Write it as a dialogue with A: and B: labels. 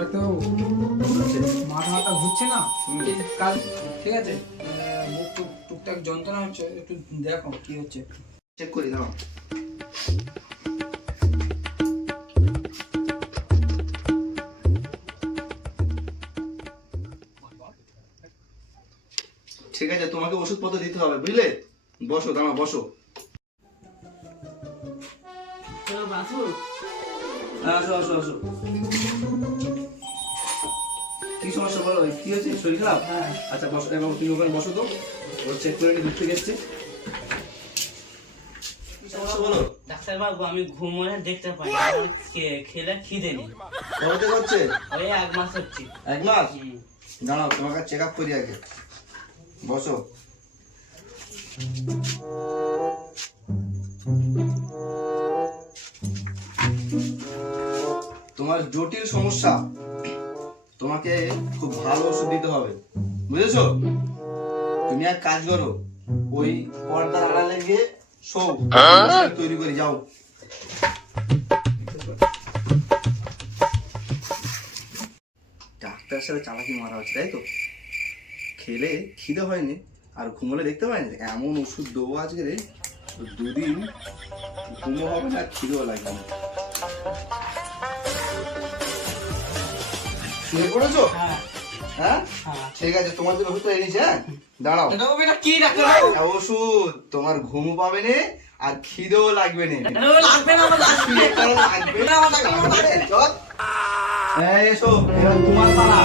A: ডাক্তারবাবু মাথা মাথা ঘুরছে না? কাল ঠিক আছে? আহ, বুক টুক টুকটাক যন্ত্রণা হচ্ছে একটু দেখো কি হচ্ছে।
B: চেক করি দাঁড়াও ঠিক আছে তোমাকে ওষুধপত্র দিতে হবে বুঝলে? বসো দাঁড়াও বসো। হ্যাঁ, আসো আসো আসো। কি সমস্যা বলো? কি হয়েছে? শরীর খারাপ?
A: হ্যাঁ।
B: আচ্ছা বসো এবার তুমি ওখানে বসো তো। ওর চেক করে দূর থেকে এসছে বলো?
C: ডাক্তারবাবু আমি ঘুমোলে দেখতে পাই। খেলে খিদে নেই।
B: কবে হচ্ছে?
C: ওই এক মাস হচ্ছে।
B: এক মাস? দাঁড়াও তোমাকে চেক আপ করি আগে। বসো। তোমার জটিল সমস্যা। তোমাকে খুব ভালো ওষুধ দিতে হবে। বুঝেছ? তুমি এক কাজ করো, ওই পর্দার আড়ালে গিয়ে শো তৈরি করে, যাও। ডাক্তার সাথে চালাকি মারা হচ্ছে, তাই তো? খেলে খিদে হয়নি, আর ঘুমোলে দেখতে পাইনি। এমন ওষুধ দেবো আজকে রে, দুদিন ঘুমো হবে না, খিদেও লাগবে না। শুয়ে পড়েছো
C: হ্যাঁ।
B: হ্যাঁ?
C: হ্যাঁ।
B: ঠিক আছে তোমার জন্য ওষুধ এনেছি হ্যাঁ? দাঁড়াও।
A: এটা কি
B: ওষুধ। তোমার ঘুম পাবে না আর খিদেও লাগবে না।
A: লাগবে না লাগবে।
B: লাগবে। এসো। তোমার পালা।